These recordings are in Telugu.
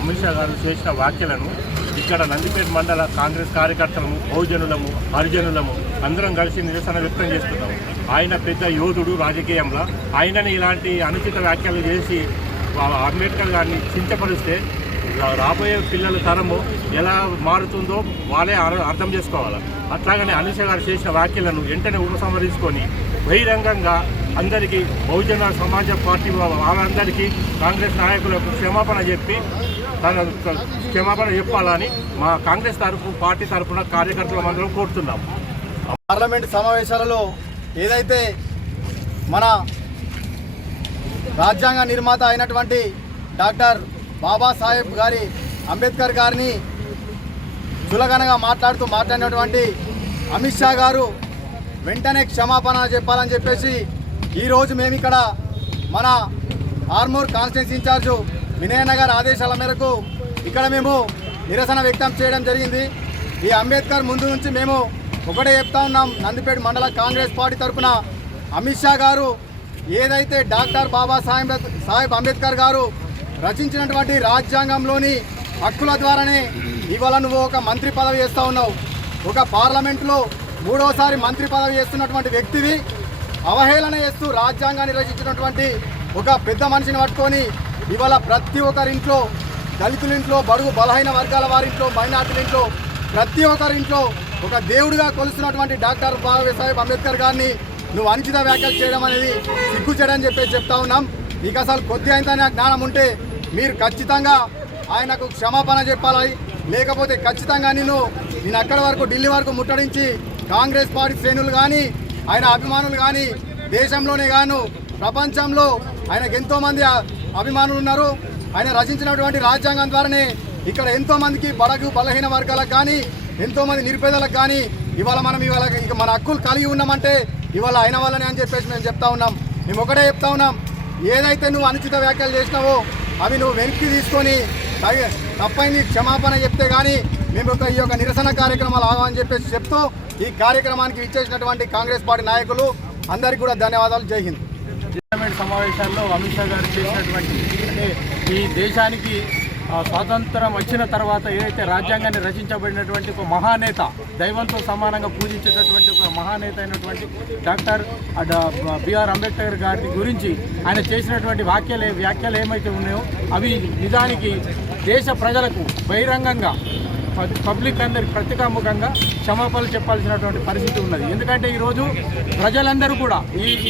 అమిత్ షా గారు చేసిన వ్యాఖ్యలను ఇక్కడ నందిపేట మండల కాంగ్రెస్ కార్యకర్తలము, బహుజనులము, హరిజనులము అందరం కలిసి నిరసన వ్యక్తం చేస్తున్నాము. ఆయన పెద్ద యోధుడు రాజకీయంలో. ఆయనని ఇలాంటి అనుచిత వ్యాఖ్యలు చేసి అంబేద్కర్ గారిని కించపరిస్తే రాబోయే పిల్లల తరము ఎలా మారుతుందో వాళ్ళే అర్థం చేసుకోవాలి. అట్లాగనే అమిత్ షా గారు చేసిన వ్యాఖ్యలను వెంటనే ఉపసంహరించుకొని బహిరంగంగా అందరికీ బహుజన సమాజ పార్టీ వాళ్ళందరికీ కాంగ్రెస్ నాయకులకు క్షమాపణ చెప్పి క్షమాపణ చెప్పాలని మా కాంగ్రెస్ పార్టీ తరఫున కార్యకర్తలు అందరం కోరుతున్నాం. పార్లమెంట్ సమావేశాలలో ఏదైతే మన రాజ్యాంగ నిర్మాత అయినటువంటి డాక్టర్ బాబాసాహెబ్ గారి అంబేద్కర్ గారిని చులకనగా మాట్లాడినటువంటి అమిత్ షా గారు వెంటనే క్షమాపణ చెప్పాలని చెప్పేసి ఈరోజు మేము ఇక్కడ మన ఆర్మూర్ కాన్స్టిట్యున్సీ ఇన్ఛార్జు వినయన్న గారి ఆదేశాల మేరకు ఇక్కడ మేము నిరసన వ్యక్తం చేయడం జరిగింది. ఈ అంబేద్కర్ ముందు నుంచి మేము ఒకటే చెప్తా ఉన్నాం, నందిపేట మండల కాంగ్రెస్ పార్టీ తరఫున అమిత్ షా గారు ఏదైతే డాక్టర్ బాబాసాహెబ్ అంబేద్కర్ గారు రచించినటువంటి రాజ్యాంగంలోని హక్కుల ద్వారానే ఇవాళ నువ్వు ఒక మంత్రి పదవి చేస్తూ ఉన్నావు. ఒక పార్లమెంట్లో 3వసారి మంత్రి పదవి చేస్తున్నటువంటి వ్యక్తివి అవహేళన చేస్తూ రాజ్యాంగాన్ని రచించినటువంటి ఒక పెద్ద మనిషిని పట్టుకొని ఇవాళ ప్రతి ఒక్కరింట్లో, దళితులింట్లో, బడుగు బలహీన వర్గాల వారింట్లో, మైనార్టీలింట్లో, ప్రతి ఒక్కరింట్లో ఒక దేవుడిగా కొలుస్తున్నటువంటి డాక్టర్ బాబాసాహెబ్ అంబేద్కర్ గారిని నువ్వు అనుచిత వ్యాఖ్యలు చేయడం అనేది సిగ్గుచేయడని చెప్పేసి చెప్తా ఉన్నాం. మీకు అసలు కొద్ది అయిన జ్ఞానం ఉంటే మీరు ఖచ్చితంగా ఆయనకు క్షమాపణ చెప్పాలి. లేకపోతే ఖచ్చితంగా నేను అక్కడి వరకు ఢిల్లీ వరకు ముట్టడించి కాంగ్రెస్ పార్టీ శ్రేణులు కానీ ఆయన అభిమానులు కానీ దేశంలోనే గాను ప్రపంచంలో ఆయనకు ఎంతోమంది అభిమానులు ఉన్నారు. ఆయన రచించినటువంటి రాజ్యాంగం ద్వారానే ఇక్కడ ఎంతోమందికి బడుగు బలహీన వర్గాలకు కానీ ఎంతోమంది నిరుపేదలకు కానీ ఇవాళ ఇక మన హక్కులు కలిగి ఉన్నామంటే ఇవాళ అయిన వాళ్ళని అని చెప్పేసి మేము చెప్తా ఉన్నాం. మేము ఒకటే చెప్తా ఉన్నాం, ఏదైతే నువ్వు అనుచిత వ్యాఖ్యలు చేసినావో అవి నువ్వు వెనక్కి తీసుకొని తప్పైంది క్షమాపణ చెప్తే కానీ మేము ఈ యొక్క నిరసన కార్యక్రమాలు ఆగమని చెప్పేసి చెప్తూ ఈ కార్యక్రమానికి ఇచ్చేసినటువంటి కాంగ్రెస్ పార్టీ నాయకులు అందరికీ కూడా ధన్యవాదాలు. జై హింద్. పార్లమెంట్ సమావేశాల్లో అమిత్ షా గారు చేసినటువంటి అంటే ఈ దేశానికి స్వాతంత్రం వచ్చిన తర్వాత ఏదైతే రాజ్యాంగాన్ని రచించబడినటువంటి ఒక మహానేత, దైవంతో సమానంగా పూజించేటటువంటి ఒక మహానేత అయినటువంటి డాక్టర్ బిఆర్ అంబేద్కర్ గారి గురించి ఆయన చేసినటువంటి వ్యాఖ్యలు ఏమైతే ఉన్నాయో అవి నిజానికి దేశ ప్రజలకు బహిరంగంగా పబ్లిక్ అందరికి పత్రికాముఖంగా క్షమాపణలు చెప్పాల్సినటువంటి పరిస్థితి ఉన్నది. ఎందుకంటే ఈరోజు ప్రజలందరూ కూడా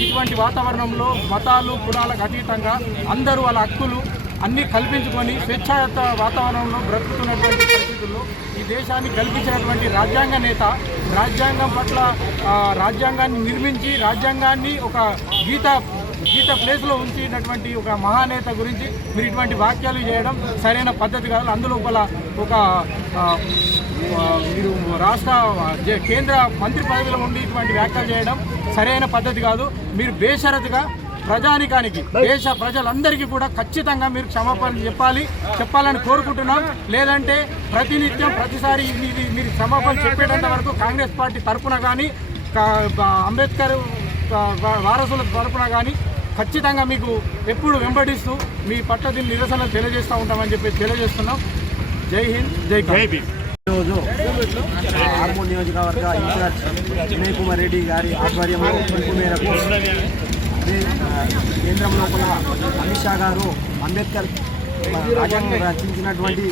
ఇటువంటి వాతావరణంలో మతాలు కులాలకు అతీతంగా అందరూ వాళ్ళ హక్కులు అన్నీ కల్పించుకొని స్వేచ్ఛాయుత వాతావరణంలో బ్రతుకుతున్నటువంటి పరిస్థితుల్లో ఈ దేశాన్ని కల్పించినటువంటి రాజ్యాంగ నేత, రాజ్యాంగం పట్ల రాజ్యాంగాన్ని నిర్మించి రాజ్యాంగాన్ని ఒక గీత ప్లేస్లో ఉంచినటువంటి ఒక మహానేత గురించి మీరు ఇటువంటి వ్యాఖ్యలు చేయడం సరైన పద్ధతి కాదు. అందులో ఒక మీరు కేంద్ర మంత్రి పదవిలో ఉండి ఇటువంటి వ్యాఖ్యలు చేయడం సరైన పద్ధతి కాదు. మీరు బేషరతుగా ప్రజానికానికి దేశ ప్రజలందరికీ కూడా ఖచ్చితంగా మీరు క్షమాపణలు చెప్పాలని కోరుకుంటున్నాం. లేదంటే ప్రతినిత్యం ప్రతిసారి మీరు క్షమాపణ చెప్పేటంత వరకు కాంగ్రెస్ పార్టీ తరఫున కానీ అంబేద్కర్ వారసుల తరఫున కానీ ఖచ్చితంగా మీకు ఎప్పుడు వెంబడిస్తూ మీ పట్ల దీన్ని నిరసన తెలియజేస్తూ ఉంటామని చెప్పి తెలియజేస్తున్నాం. జై హింద్, జై భీమ్. ఈరోజు ఆర్మూర్ నియోజకవర్గ ఇన్ఛార్జ్ వినయ్ కుమార్ రెడ్డి గారి ఆధ్వర్యంలో పిలుపు మేరకు కేంద్రం లోపల అమిత్ షా గారు అంబేద్కర్ రాజ్యాంగం రచించినటువంటి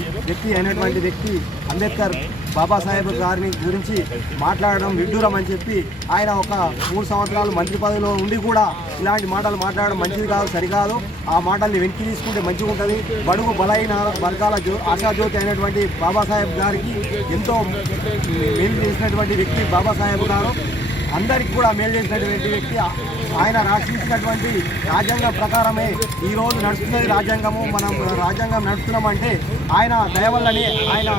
వ్యక్తి అంబేద్కర్ బాబాసాహెబ్ గారిని గురించి మాట్లాడడం విడ్డూరం అని చెప్పి ఆయన ఒక 3 సంవత్సరాలు మంత్రి పదవిలో ఉండి కూడా ఇలాంటి మాటలు మాట్లాడడం మంచిది కాదు, సరికాదు. ఆ మాటల్ని వెనక్కి తీసుకుంటే మంచిగా ఉంటుంది. బడుగు బలైన వర్గాల ఆశాజ్యోతి అయినటువంటి బాబాసాహెబ్ గారికి ఎంతో మేలు చేసినటువంటి వ్యక్తి బాబాసాహెబ్ గారు. అందరికి కూడా మేలు చేసినటువంటి వ్యక్తి. ఆయన రాసించినటువంటి రాజ్యాంగం ప్రకారమే ఈరోజు నడుస్తున్నది రాజ్యాంగము. మనం రాజ్యాంగం నడుస్తున్నామంటే ఆయన దయ వల్లనే, ఆయన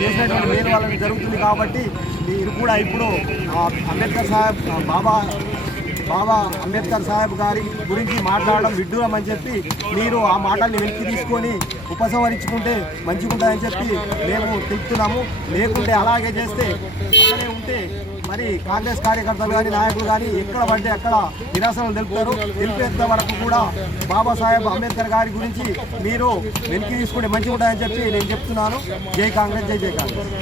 చేసినటువంటి మేలు వల్ల జరుగుతుంది. కాబట్టి మీరు కూడా ఇప్పుడు అంబేద్కర్ సాహెబ్ బాబా అంబేద్కర్ సాహెబ్ గారి గురించి మాట్లాడడం విడ్డూరం అని చెప్పి మీరు ఆ మాటల్ని వెనక్కి తీసుకొని ఉపసంహరించుకుంటే మంచిగా ఉంటుందని చెప్పి మేము తెలుపుతున్నాము. లేకుంటే అలాగే చేస్తే అక్కడే ఉంటే మరి కాంగ్రెస్ కార్యకర్తలు కానీ నాయకులు కానీ ఎక్కడ పడితే అక్కడ నిరాశలు తెలుపుతారు. తెలిపేంత వరకు కూడా బాబాసాహెబ్ అంబేద్కర్ గారి గురించి మీరు వెనక్కి తీసుకుంటే మంచిగా ఉంటుందని చెప్పి నేను చెప్తున్నాను. జై కాంగ్రెస్, జై కాంగ్రెస్.